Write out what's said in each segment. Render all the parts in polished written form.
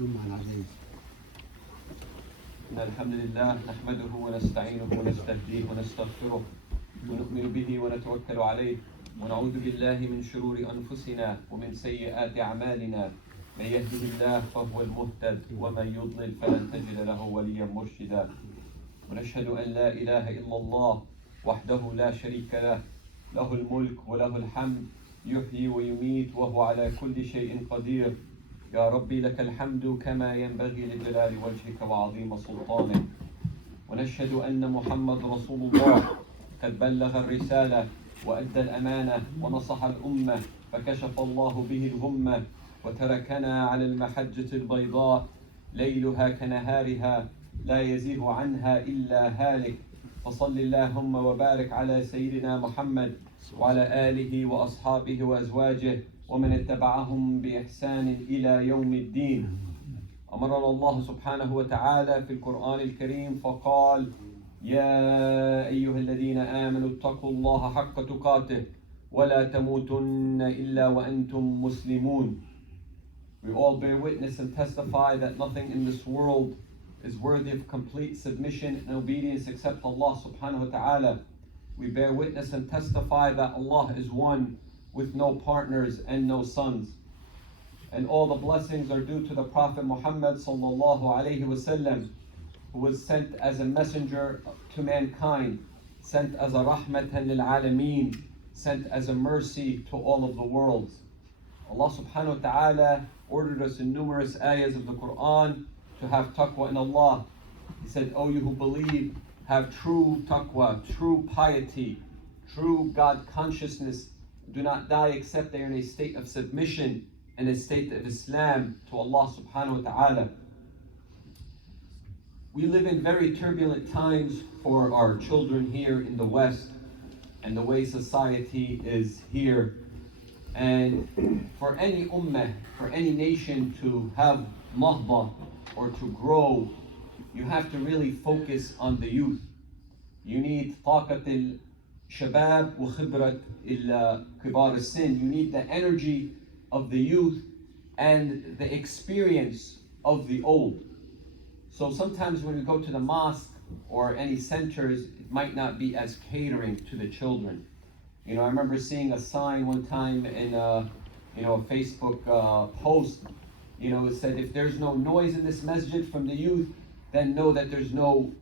جمعة العزيز. إن الحمد لله نحمده ونستعينه ونستهديه ونستغفره ونؤمن به ونتوكل عليه ونعوذ بالله من شرور أنفسنا ومن سيئات أعمالنا. من يهده الله فهو المهتد ومن يضلل فلن تجد له وليا مرشدا. ونشهد أن لا إله إلا الله وحده لا شريك له، له الملك وله الحمد، يحيي ويميت وهو على كل شيء قدير. يا ربي لك الحمد كما ينبغي لجلال وجهك وعظيم سلطانك. ونشهد أن محمد رسول الله قد بلغ الرسالة وأدى الأمانة ونصح الأمة فكشف الله به الغمة وتركنا على المحجة البيضاء ليلها كنهارها لا يزيغ عنها إلا هالك. فصل اللهم وبارك على سيدنا محمد وعلى آله وأصحابه وأزواجه ومن اتبعهم بإحسان إلى يوم الدين. أمرنا الله سبحانه وتعالى في القرآن الكريم فقال: يا أيها الذين آمنوا اتقوا الله حق تقاته ولا تموتن إلا وأنتم مسلمون. We all bear witness and testify that nothing in this world is worthy of complete submission and obedience except Allah subhanahu wa ta'ala. We bear witness and testify that Allah is one with no partners and no sons. And all the blessings are due to the Prophet Muhammad sallallahu alayhi wasallam, who was sent as a messenger to mankind, sent as a rahmatan lil alameen, sent as a mercy to all of the worlds. Allah subhanahu wa ta'ala ordered us in numerous ayahs of the Quran to have taqwa in Allah. He said, "O you who believe, have true taqwa, true piety, true God consciousness. Do not die except they are in a state of submission and a state of Islam to Allah subhanahu wa ta'ala." We live in very turbulent times for our children here in the West and the way society is here. And for any ummah, for any nation to have nahda or to grow, you have to really focus on the youth. You need طاقة الشباب وخبرة كبار السن. You need the energy of the youth and the experience of the old. So sometimes when we go to the mosque or any centers, it might not be as catering to the children. You know, I remember seeing a sign one time in a Facebook post. You know, it said, if there's no noise in this masjid from the youth, then know that there's no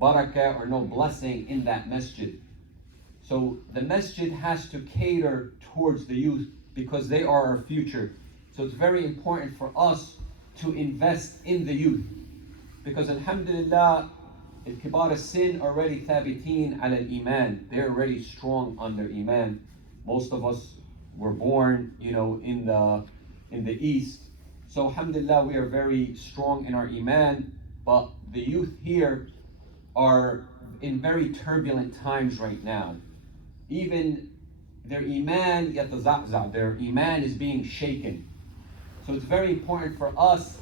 barakah or no blessing in that masjid. So the masjid has to cater towards the youth because they are our future. So it's very important for us to invest in the youth. Because alhamdulillah, al-kibar al-sin are already thabiteen ala al-iman. They're already strong on their iman. Most of us were born, you know, in the East. So alhamdulillah, we are very strong in our iman. But the youth here are in very turbulent times right now. Even their iman yataza'za, their iman is being shaken. So it's very important for us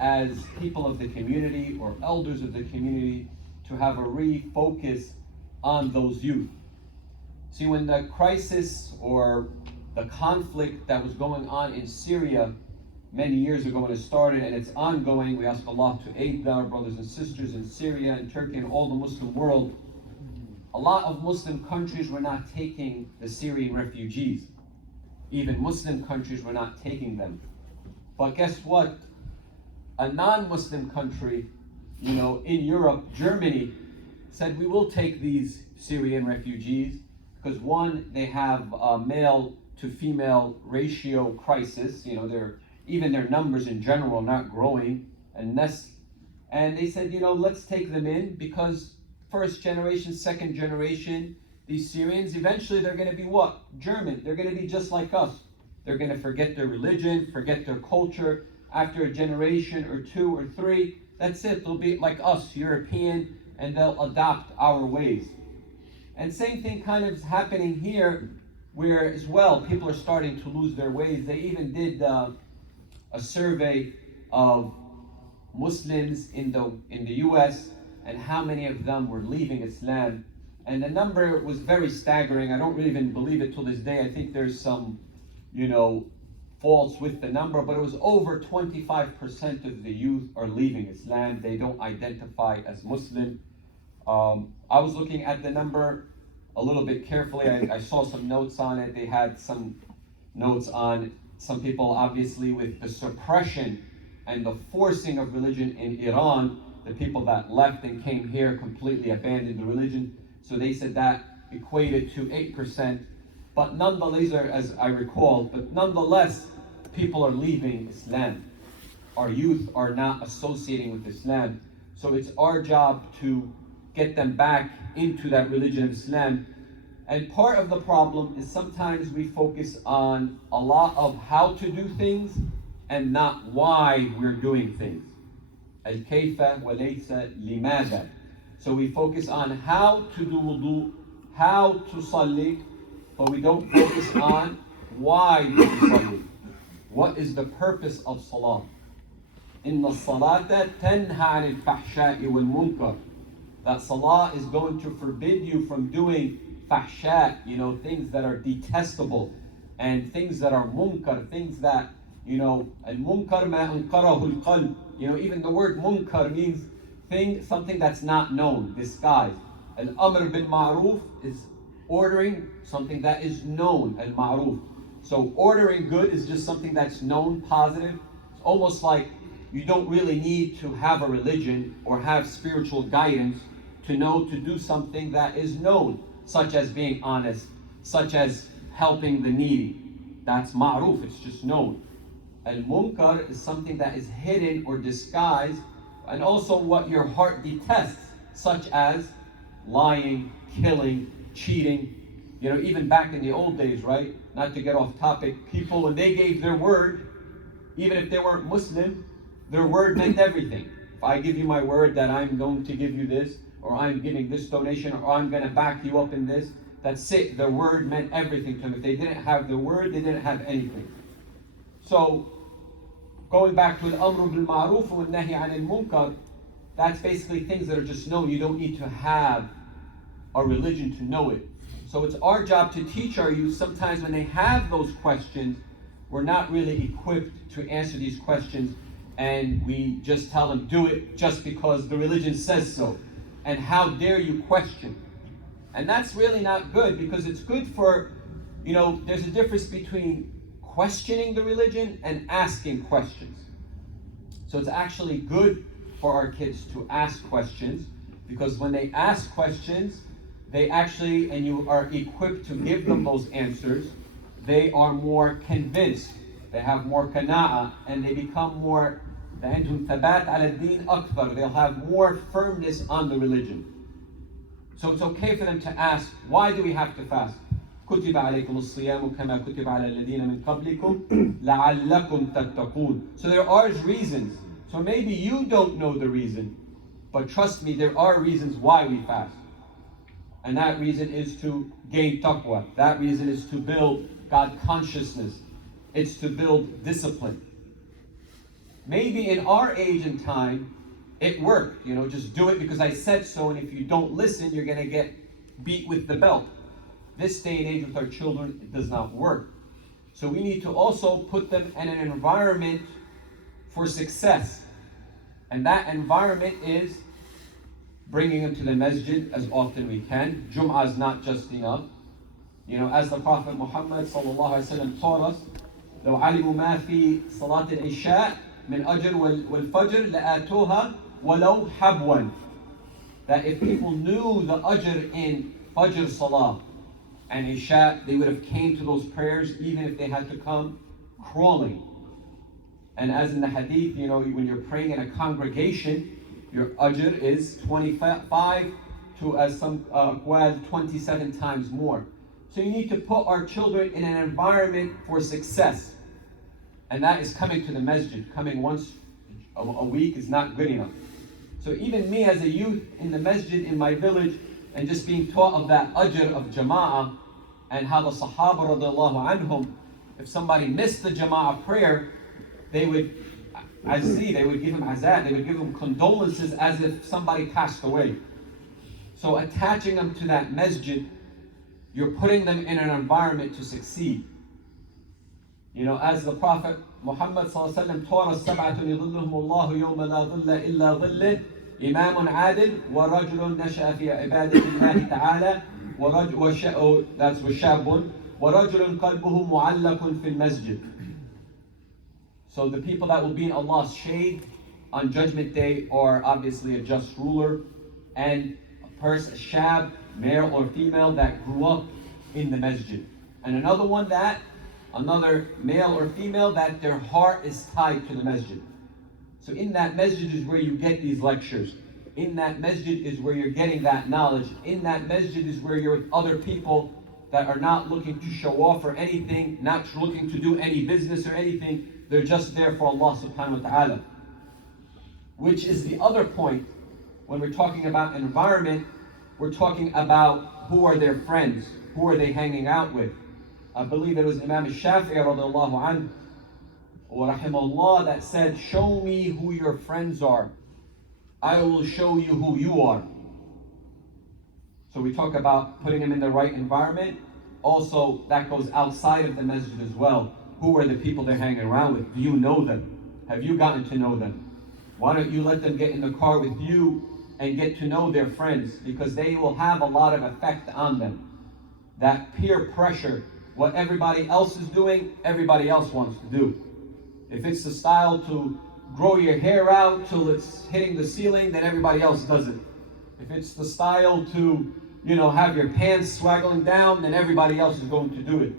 as people of the community or elders of the community to have a refocus on those youth. See, when the crisis or the conflict that was going on in Syria many years ago when it started, and it's ongoing, we ask Allah to aid our brothers and sisters in Syria and Turkey and all the Muslim world. A lot of Muslim countries were not taking the Syrian refugees. Even Muslim countries were not taking them. But guess what? A non-Muslim country, you know, in Europe, Germany, said we will take these Syrian refugees because one, they have a male to female ratio crisis. You know, even their numbers in general are not growing. And they said, you know, let's take them in because first generation, second generation, these Syrians, eventually they're going to be what? German. They're going to be just like us. They're going to forget their religion, forget their culture. After a generation or two or three, that's it. They'll be like us, European, and they'll adopt our ways. And same thing kind of is happening here, where as well, people are starting to lose their ways. They even did a survey of Muslims in the US and how many of them were leaving Islam. And the number was very staggering. I don't really even believe it till this day. I think there's some, faults with the number, but it was over 25% of the youth are leaving Islam. They don't identify as Muslim. I was looking at the number a little bit carefully. I saw some notes on it. They had some notes on some people, obviously, with the suppression and the forcing of religion in Iran, the people that left and came here completely abandoned the religion. So they said that equated to 8%. But nonetheless, as I recall, but nonetheless, people are leaving Islam. Our youth are not associating with Islam. So it's our job to get them back into that religion of Islam. And part of the problem is sometimes we focus on a lot of how to do things and not why we're doing things. Al-kayfa wa laysa limada. So we focus on how to do wudu, how to salli, but we don't focus on why we salli. What is the purpose of salah? Inna salata tanha anil fahsha'i wal munkar. That salah is going to forbid you from doing fahsha, things that are detestable, and things that are munkar, things that, al-munkar ma ankarahu al-qalb. Even the word munkar means something that's not known, disguised. Al-amr bil ma'ruf is ordering something that is known, al-ma'ruf. So ordering good is just something that's known, positive. It's almost like you don't really need to have a religion or have spiritual guidance to know to do something that is known, such as being honest, such as helping the needy. That's ma'ruf, it's just known. Al-munkar is something that is hidden or disguised, and also what your heart detests, such as lying, killing, cheating. Even back in the old days, right? Not to get off topic, people, when they gave their word, even if they weren't Muslim, their word meant everything. If I give you my word that I'm going to give you this, or I'm giving this donation, or I'm going to back you up in this, that's it. Their word meant everything to them. If they didn't have their word, they didn't have anything. So, going back to al-amru bil ma'ruf wa nahi anil munkar, that's basically things that are just known. You don't need to have a religion to know it. So it's our job to teach our youth. Sometimes when they have those questions, we're not really equipped to answer these questions, and we just tell them, do it just because the religion says so. And how dare you question? And that's really not good, because it's good for, there's a difference between questioning the religion and asking questions. So it's actually good for our kids to ask questions, because when they ask questions, they actually, and you are equipped to give them those answers, they are more convinced, they have more qana'a, and they become more, they'll have more firmness on the religion. So it's okay for them to ask, why do we have to fast? كتب عليكم الصيام كما كتب على الذين من قبلكم لعلكم تتقون. So there are reasons. So maybe you don't know the reason, but trust me, there are reasons why we fast. And that reason is to gain taqwa. That reason is to build God consciousness. It's to build discipline. Maybe in our age and time, it worked. Just do it because I said so, and if you don't listen, you're going to get beat with the belt. This day and age with our children, it does not work. So we need to also put them in an environment for success. And that environment is bringing them to the masjid as often we can. Jum'ah is not just enough. As the Prophet Muhammad ﷺ taught us, لو علموا ما في صلاة العشاء من أجر والفجر لآتوها ولو حبوا. That if people knew the ajr in Fajr Salah and Isha, they would have came to those prayers even if they had to come crawling. And as in the hadith, when you're praying in a congregation, your ajr is 25 to, as some 27 times more. So you need to put our children in an environment for success. And that is coming to the masjid. Coming once a week is not good enough. So even me as a youth in the masjid in my village, and just being taught of that ajr of jama'ah, and how the Sahaba radiallahu anhum, if somebody missed the jama'ah prayer, they would give him azad, they would give him condolences as if somebody passed away. So attaching them to that masjid, you're putting them in an environment to succeed. As the Prophet Muhammad ﷺ taught us, سَبْعَةٌ يُظِلُّهُمُ اللَّهُ يَوْمَ لَا ظِلَّ إِلَّا ظِلِّهِ إِمَامٌ عَادِلٌ وَرَجُلٌ نَشَأَ فِي عِبَادَةِ اللَّهِ تَعَالَى that's وَشَابٌ وَرَجُلٌ قَلْبُهُ مُعَلَّقٌ فِي الْمَسْجِدِ. So the people that will be in Allah's shade on Judgment Day are obviously a just ruler and a person, a shab, male or female, that grew up in the masjid. And another male or female that their heart is tied to the masjid. So in that masjid is where you get these lectures. In that masjid is where you're getting that knowledge. In that masjid is where you're with other people that are not looking to show off or anything, not looking to do any business or anything. They're just there for Allah subhanahu wa ta'ala. Which is the other point. When we're talking about environment, we're talking about who are their friends, who are they hanging out with. I believe it was Imam Shafi'i radiallahu anhu wa rahimahullah that said, show me who your friends are, I will show you who you are. So we talk about putting them in the right environment. Also, that goes outside of the masjid as well. Who are the people they're hanging around with? Do you know them? Have you gotten to know them? Why don't you let them get in the car with you and get to know their friends? Because they will have a lot of effect on them. That peer pressure, what everybody else is doing, everybody else wants to do. If it's the style to grow your hair out till it's hitting the ceiling, then everybody else does it. If it's the style to, have your pants swaggling down, then everybody else is going to do it.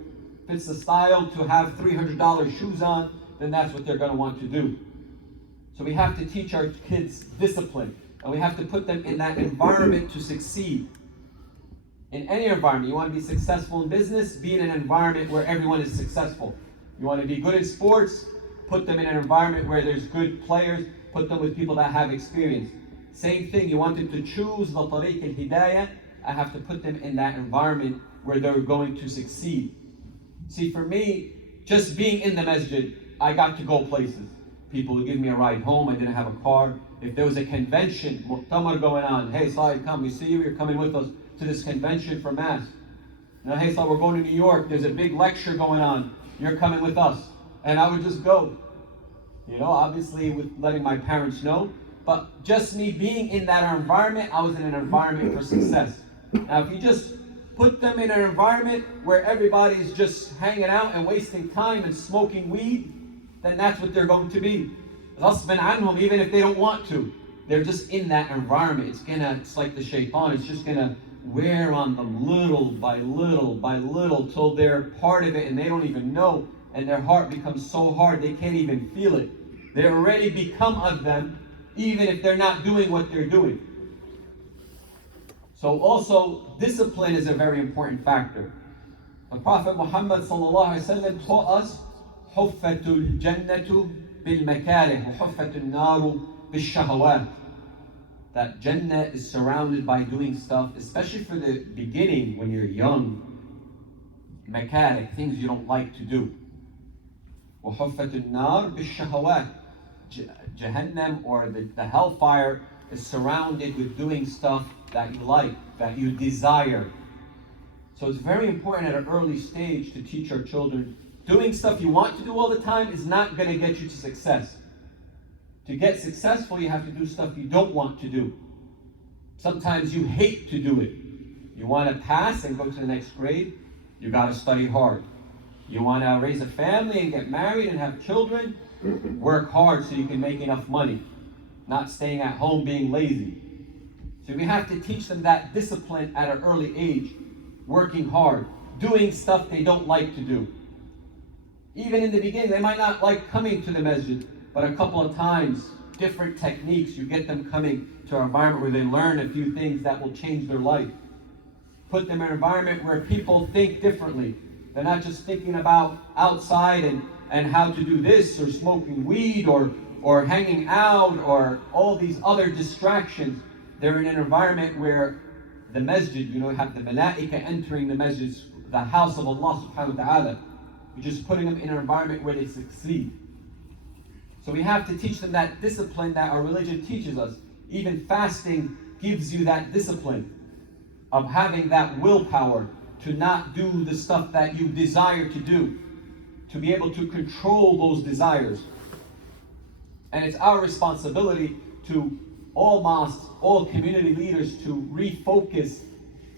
If it's the style to have $300 shoes on, then that's what they're going to want to do. So we have to teach our kids discipline, and we have to put them in that environment to succeed. In any environment, you want to be successful in business, be in an environment where everyone is successful. You want to be good in sports, put them in an environment where there's good players, put them with people that have experience. Same thing, you want them to choose the tariq al-hidayah, I have to put them in that environment where they're going to succeed. See, for me, just being in the masjid, I got to go places. People would give me a ride home, I didn't have a car. If there was a convention, muqtamar going on, hey Saeed, come, we see you, you're coming with us to this convention for Mass. Now, hey Saeed, we're going to New York, there's a big lecture going on, you're coming with us. And I would just go. Obviously with letting my parents know, but just me being in that environment, I was in an environment for success. Now, if you just put them in an environment where everybody is just hanging out and wasting time and smoking weed, then that's what they're going to be. Ghasban anhum, even if they don't want to. They're just in that environment. It's like the shaitan, it's just gonna wear on them little by little by little till they're part of it and they don't even know, and their heart becomes so hard they can't even feel it. They already become of them, even if they're not doing what they're doing. So also, discipline is a very important factor. The Prophet Muhammad ﷺ taught us, حُفَّةُ الْجَنَّةُ بِالْمَكَارِهِ وَحُفَّةُ النَّارُ بِالشَّهَوَاتِ. That Jannah is surrounded by doing stuff, especially for the beginning when you're young. Makarih, things you don't like to do. وَحُفَّةُ النَّارُ بِالشَّهَوَاتِ. Jahannam, or the hellfire, is surrounded with doing stuff that you like, that you desire. So it's very important at an early stage to teach our children, doing stuff you want to do all the time is not going to get you to success. To get successful, you have to do stuff you don't want to do. Sometimes you hate to do it. You want to pass and go to the next grade, you got to study hard. You want to raise a family and get married and have children, work hard so you can make enough money. Not staying at home being lazy. So we have to teach them that discipline at an early age, working hard, doing stuff they don't like to do. Even in the beginning, they might not like coming to the masjid, but a couple of times, different techniques, you get them coming to an environment where they learn a few things that will change their life. Put them in an environment where people think differently. They're not just thinking about outside and how to do this, or smoking weed, or hanging out, or all these other distractions. They're in an environment where the masjid, you have the malaika entering the masjid, the house of Allah subhanahu wa ta'ala. You're just putting them in an environment where they succeed. So we have to teach them that discipline that our religion teaches us. Even fasting gives you that discipline of having that willpower to not do the stuff that you desire to do. to be able to control those desires. And it's our responsibility to all mosques, all community leaders, to refocus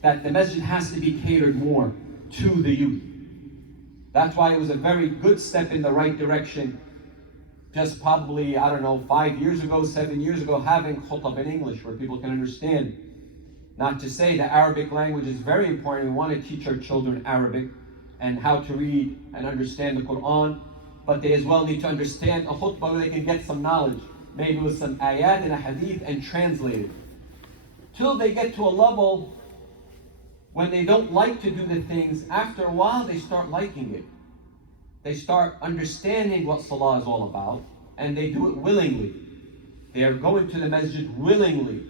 that the masjid has to be catered more to the youth. That's why it was a very good step in the right direction, just probably, 5 years ago, 7 years ago, having khutbah in English where people can understand. Not to say the Arabic language is very important. We want to teach our children Arabic and how to read and understand the Quran, but they as well need to understand a khutbah where they can get some knowledge, maybe with some ayat and a hadith, and translate it. Till they get to a level when they don't like to do the things, after a while they start liking it. They start understanding what salah is all about, and they do it willingly. They are going to the masjid willingly.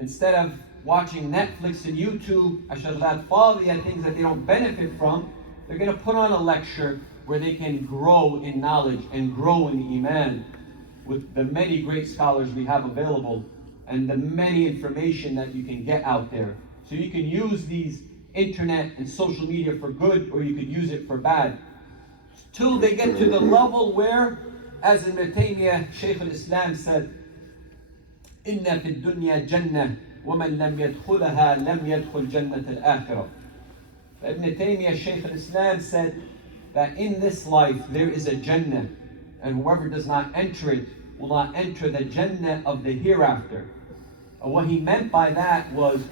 Instead of watching Netflix and YouTube, ashaghat fadhiya, things that they don't benefit from, they're going to put on a lecture where they can grow in knowledge and grow in iman with the many great scholars we have available and the many information that you can get out there. So you can use these internet and social media for good, or you could use it for bad. Till they get to the level where, as Ibn Taymiyyah, Shaykh al-Islam said, إِنَّ فِي الدُّنْيَا جَنَّةً وَمَنْ لَمْ يَدْخُلَهَا لَمْ يَدْخُلْ جَنَّةَ الْآخِرَةِ. Ibn Taymiyyah, Shaykh al-Islam, said that in this life there is a Jannah, and whoever does not enter it will not enter the Jannah of the hereafter. And what he meant by that was,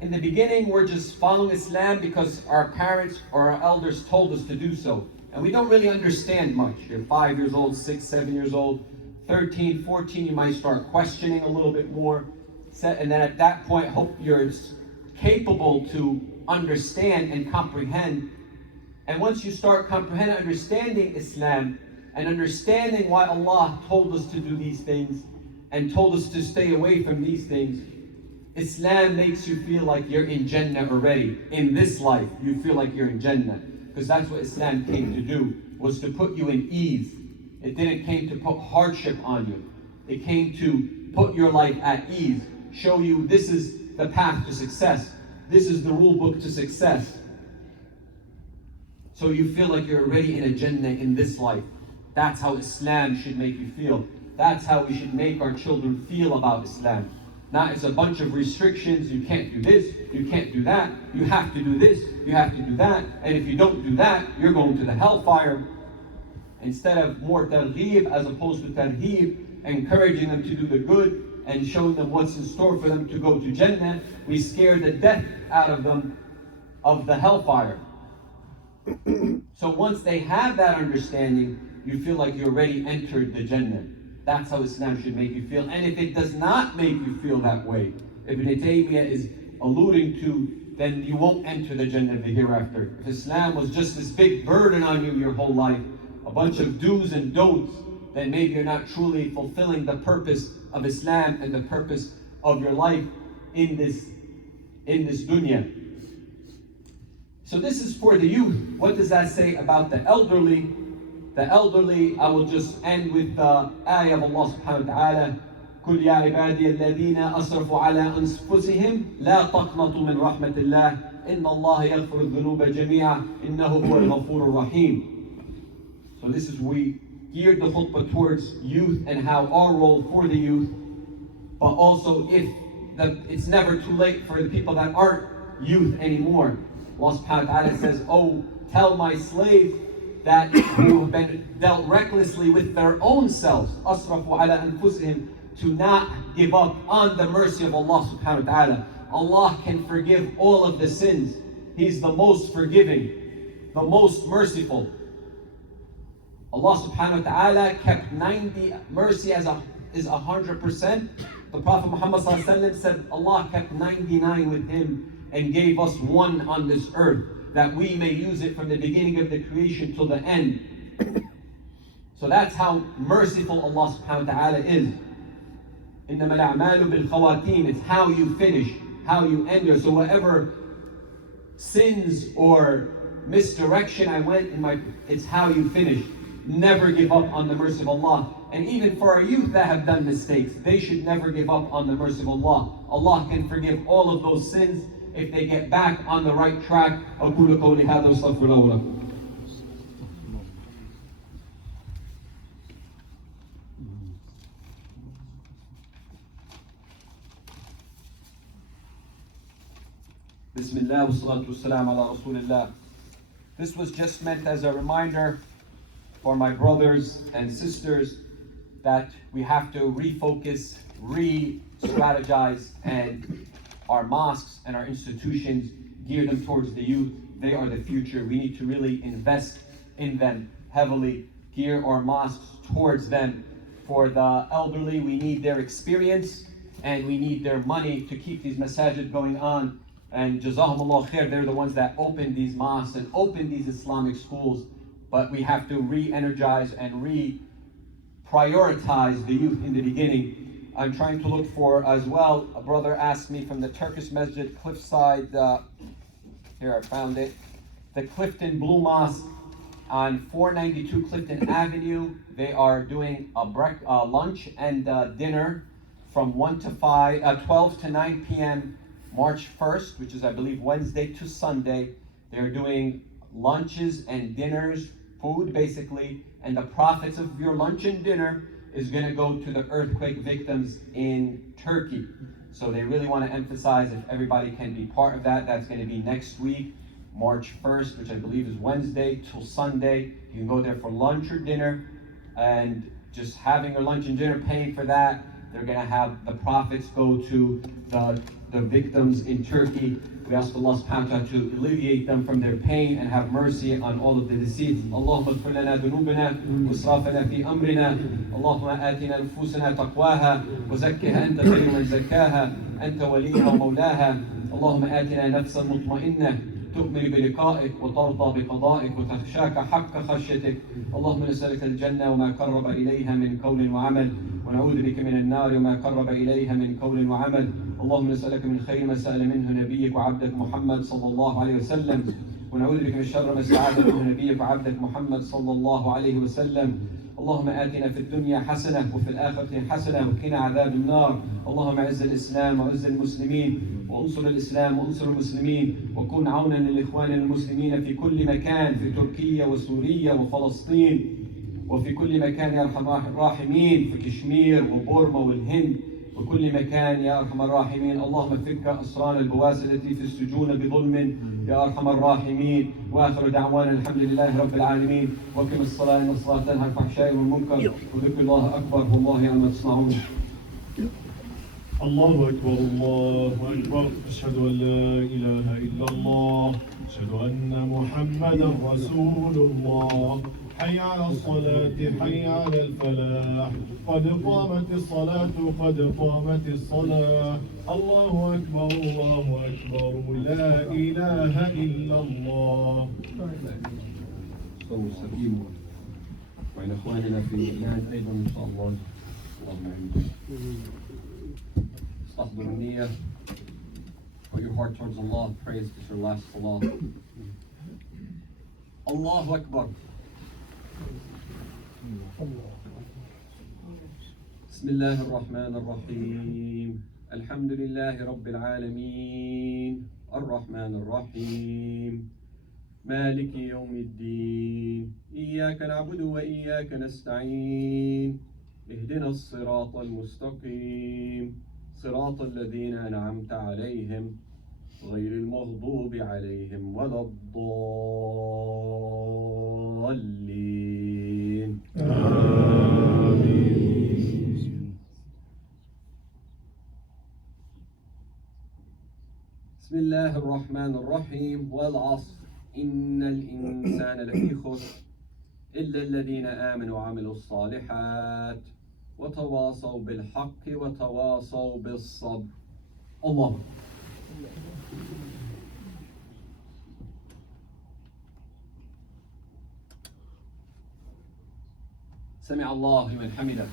in the beginning we're just following Islam because our parents or our elders told us to do so. And we don't really understand much. You're 5 years old, 6, 7 years old, 13, 14, you might start questioning a little bit more. And then at that point, hope you're capable to understand and comprehend. And once you start comprehending, understanding Islam, and understanding why Allah told us to do these things, and told us to stay away from these things, Islam makes you feel like you're in Jannah already. In this life, you feel like you're in Jannah. Because that's what Islam came to do, was to put you in ease. It didn't came to put hardship on you. It came to put your life at ease, show you this is the path to success. This is the rule book to success. So you feel like you're already in a Jannah in this life. That's how Islam should make you feel. That's how we should make our children feel about Islam. Not as a bunch of restrictions. You can't do this, you can't do that, you have to do this, you have to do that, and if you don't do that, you're going to the hellfire. Instead of more targheeb as opposed to tarheeb, encouraging them to do the good and showing them what's in store for them to go to Jannah, we scare the death out of them of the hellfire. So once they have that understanding, you feel like you already entered the Jannah. That's how Islam should make you feel. And if it does not make you feel that way, Ibn Taymiyyah is alluding to, then you won't enter the Jannah of the hereafter. If Islam was just this big burden on you your whole life, a bunch of do's and don'ts, then maybe you're not truly fulfilling the purpose of Islam and the purpose of your life in this dunya. So this is for the youth. What does that say about the elderly? The elderly, I will just end with the ayah of Allah subhanahu wa ta'ala. قُلْ يَا عِبَادِيَ الَّذِينَ أَسْرَفُوا عَلَىٰ أَنفُسِهِمْ لَا تَقْنَطُوا مِنْ رَحْمَةِ اللَّهِ إِنَّ اللَّهَ يَغْفِرُ الذُّنُوبَ جَمِيعًا إِنَّهُ هُوَ الْغَفُورُ الرَّحِيمُ. So this is, we geared the khutbah towards youth and how our role for the youth, but also it's never too late for the people that aren't youth anymore. Allah subhanahu wa ta'ala says, oh, tell my slaves that who have been dealt recklessly with their own selves, أَسْرَفُوا عَلَىٰ أَنفُسِهِمْ, to not give up on the mercy of Allah subhanahu wa ta'ala. Allah can forgive all of the sins. He's the most forgiving, the most merciful. Allah subhanahu wa ta'ala kept 90, mercy is 100%. The Prophet Muhammad sallallahu alaihi wasallam said Allah kept 99 with him and gave us one on this earth, that we may use it from the beginning of the creation till the end. So that's how merciful Allah subhanahu wa ta'ala is. إِنَّمَا الْأَعْمَالُ بِالْخَوَاتِيمِ. It's how you finish, how you end it. So whatever sins or misdirection I went in it's how you finish. Never give up on the mercy of Allah. And even for our youth that have done mistakes, they should never give up on the mercy of Allah. Allah can forgive all of those sins if they get back on the right track. أقول قولي هذا واستغفر الله لكم. Bismillah wa salatu wassalam ala Rasulillah. This was just meant as a reminder for my brothers and sisters that we have to refocus, re-strategize, and our mosques and our institutions, gear them towards the youth. They are the future. We need to really invest in them heavily, gear our mosques towards them. For the elderly, we need their experience and we need their money to keep these masajid going on. And Jazahumullah khair, they're the ones that opened these mosques and opened these Islamic schools. But we have to re-energize and prioritize the youth in the beginning. I'm trying to look for as well, a brother asked me from the Turkish Masjid, Cliffside, here I found it, the Clifton Blue Mosque on 492 Clifton Avenue. They are doing a lunch and dinner from 12 to 9 p.m. March 1st, which is I believe Wednesday to Sunday. They're doing lunches and dinners, food basically, and the profits of your lunch and dinner is going to go to the earthquake victims in Turkey. So they really want to emphasize if everybody can be part of that. That's going to be next week, March 1st, which I believe is Wednesday till Sunday. You can go there for lunch or dinner, and just having your lunch and dinner, paying for that, they're going to have the profits go to the victims in Turkey. We ask Allah subhanahu wa ta'ala to alleviate them from their pain and have mercy on all of the deceased. Allahumma ighfir lana dhunubana wa israfana fi amrina. Allahumma atina nufusana taqwaha wa zakkiha anta khayru man zakkaha anta waliha wa mawlaha. Allahumma atina nafsan mutma'innah تؤمن بلقائك وترضى بقضائك وتخشاك حق خشيتك. اللهم نسألك الجنة وما قرب إليها من قول وعمل ونعوذ بك من النار وما قرب إليها من قول وعمل. اللهم نسألك من خير ما سأل منه نبيك وعبدك محمد صلى الله عليه وسلم ونعوذ بك من شر ما استعاذ منه نبيك وعبدك محمد صلى الله عليه وسلم. اللهم آتنا في الدنيا حسنة وفي الآخرة حسنة وقنا عذاب النار. اللهم أعز الإسلام وأعز المسلمين وانصر الإسلام وانصر المسلمين وكن عونا للإخوان المسلمين في كل مكان، في تركيا وسوريا وفلسطين وفي كل مكان يا أرحم الراحمين، في كشمير وبورما والهند وكل مكان يا أرحم الراحمين. اللهم فك أسران البواسل التي في السجون بظلم يا أرحم الراحمين. وآخر دعوانا الحمد لله رب العالمين. وقم الصلاة إن الصلاة تنهى عن الفحشاء والمنكر وذكر الله أكبر والله يعلم ما تصنعون. الله أكبر الله أكبر. أشهد أن لا إله إلا الله. أشهد أن محمدا رسول الله. حي على الصلاة حي على الفلاح. قد قامت الصلاة قد قامت الصلاة. الله أكبر الله أكبر. لا إله إلا الله. استقيموا وإلى إخواننا في الإيمان أيضا إن شاء الله. اللهم آمين. استحضر النية. Put your heart towards Allah. Praise is your last salah. Allahu Akbar. بسم الله الرحمن الرحيم. الحمد لله رب العالمين الرحمن الرحيم مالك يوم الدين إياك نعبد وإياك نستعين اهدنا الصراط المستقيم صراط الذين أنعمت عليهم غير المغضوب عليهم ولا الضالين. بسم الله الرحمن الرحيم. والعصر إن الإنسان لفي خسر إلا الذين آمنوا وعملوا الصالحات وتواصوا بالحق وتواصوا بالصبر. الله. سمع الله لمن حمده.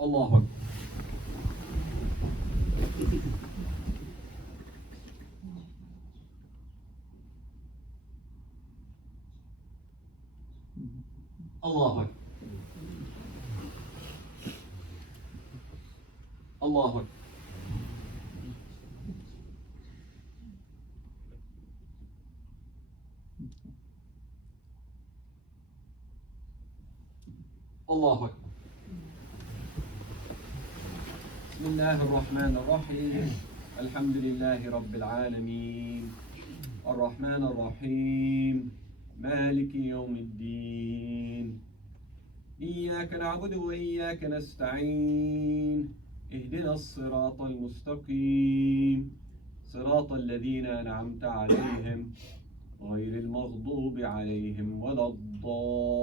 الله أكبر. الله أكبر. الله أكبر. الله أكبر. بسم الله الرحمن الرحيم الحمد لله رب العالمين الرحمن الرحيم مالك يوم الدين إياك نعبد وإياك نستعين اهدنا الصراط المستقيم صراط الذين أنعمت عليهم غير المغضوب عليهم ولا الضالين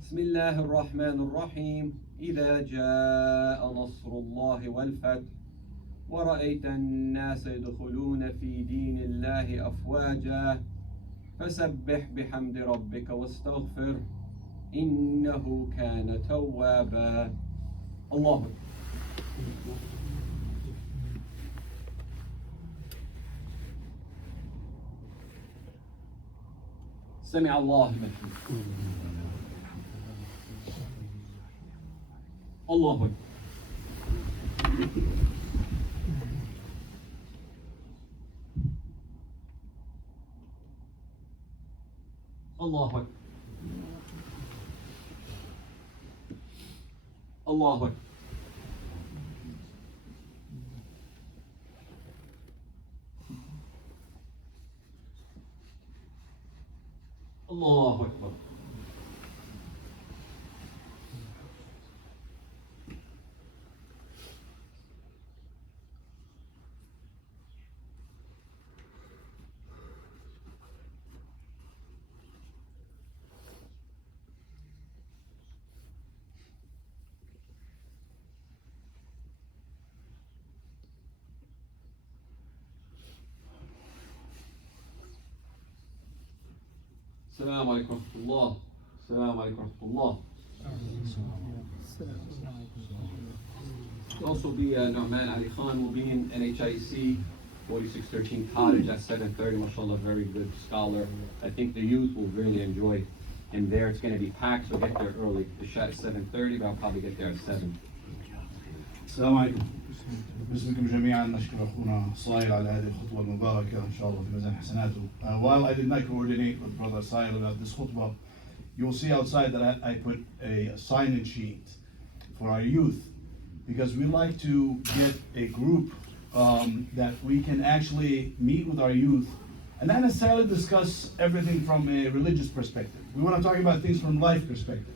بسم الله الرحمن الرحيم إذا جاء نصر الله والفتح ورأيت الناس يدخلون في دين الله أفواجا فسبح بحمد ربك واستغفر إنه كان توابا. الله أكبر. سمع الله لمن حمده. الله أكبر. الله أكبر. الله أكبر. الله أكبر. السلام عليكم ورحمة الله. السلام عليكم ورحمة الله. Also be Nu'man Ali Khan will be in NHIC 4613 Cottage at 7:30. MashaAllah, very good scholar. I think the youth will really enjoy him there. It's going to be packed, so get there early. The shot is 7:30, but I'll probably get there at 7. السلام عليكم. باسمكم جميعا نشكر اخونا صايل على هذه الخطوه المباركه ان شاء الله في ميزان حسناته. While I did not coordinate with Brother Sail about this khutbah, you will see outside that I put a sign-in sheet for our youth, because we like to get a group that we can actually meet with our youth and not necessarily discuss everything from a religious perspective. We want to talk about things from life perspective.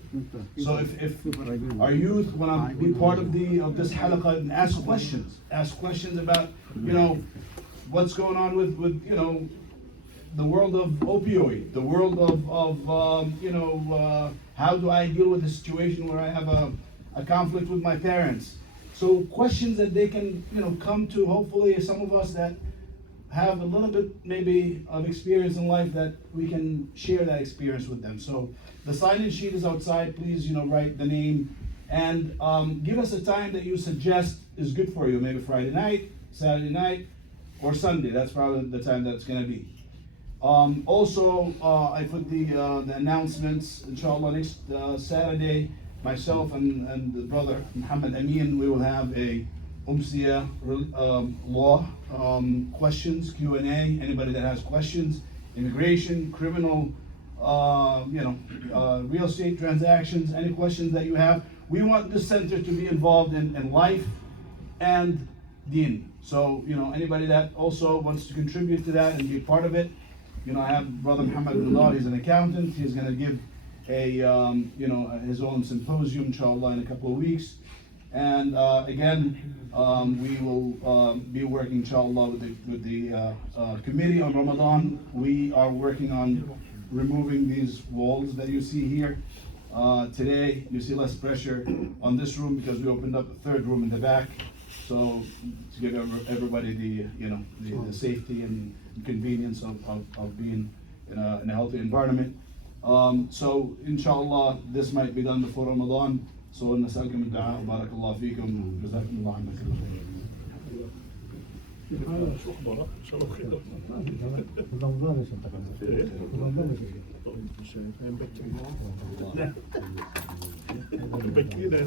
So if our youth want to be part of this halaqah and ask questions about, what's going on with the world of opioid, the world of how do I deal with a situation where I have a conflict with my parents. So questions that they can come to, hopefully some of us that have a little bit maybe of experience in life, that we can share that experience with them. So the sign-in sheet is outside. Please write the name and give us a time that you suggest is good for you. Maybe Friday night, Saturday night, or Sunday. That's probably the time that it's going to be. Also, I put the announcements. Inshallah, next Saturday, myself and the brother Muhammad Amin, we will have a Umsiya law questions, Q&A. Anybody that has questions, immigration, criminal, real estate transactions, any questions that you have. We want this center to be involved in life and deen. So, anybody that also wants to contribute to that and be part of it, I have Brother Muhammad Bilal, he's an accountant. He's going to give a, his own symposium, inshallah, in a couple of weeks. And again, we will be working, inshallah, with the committee on Ramadan. We are working on removing these walls that you see here. Today, you see less pressure on this room because we opened up a third room in the back. So to give everybody the safety and convenience of being in a healthy environment. So inshallah, this might be done before Ramadan. So نسألكم الدعاء بارك الله فيكم جزاكم الله عنا كل خير. لا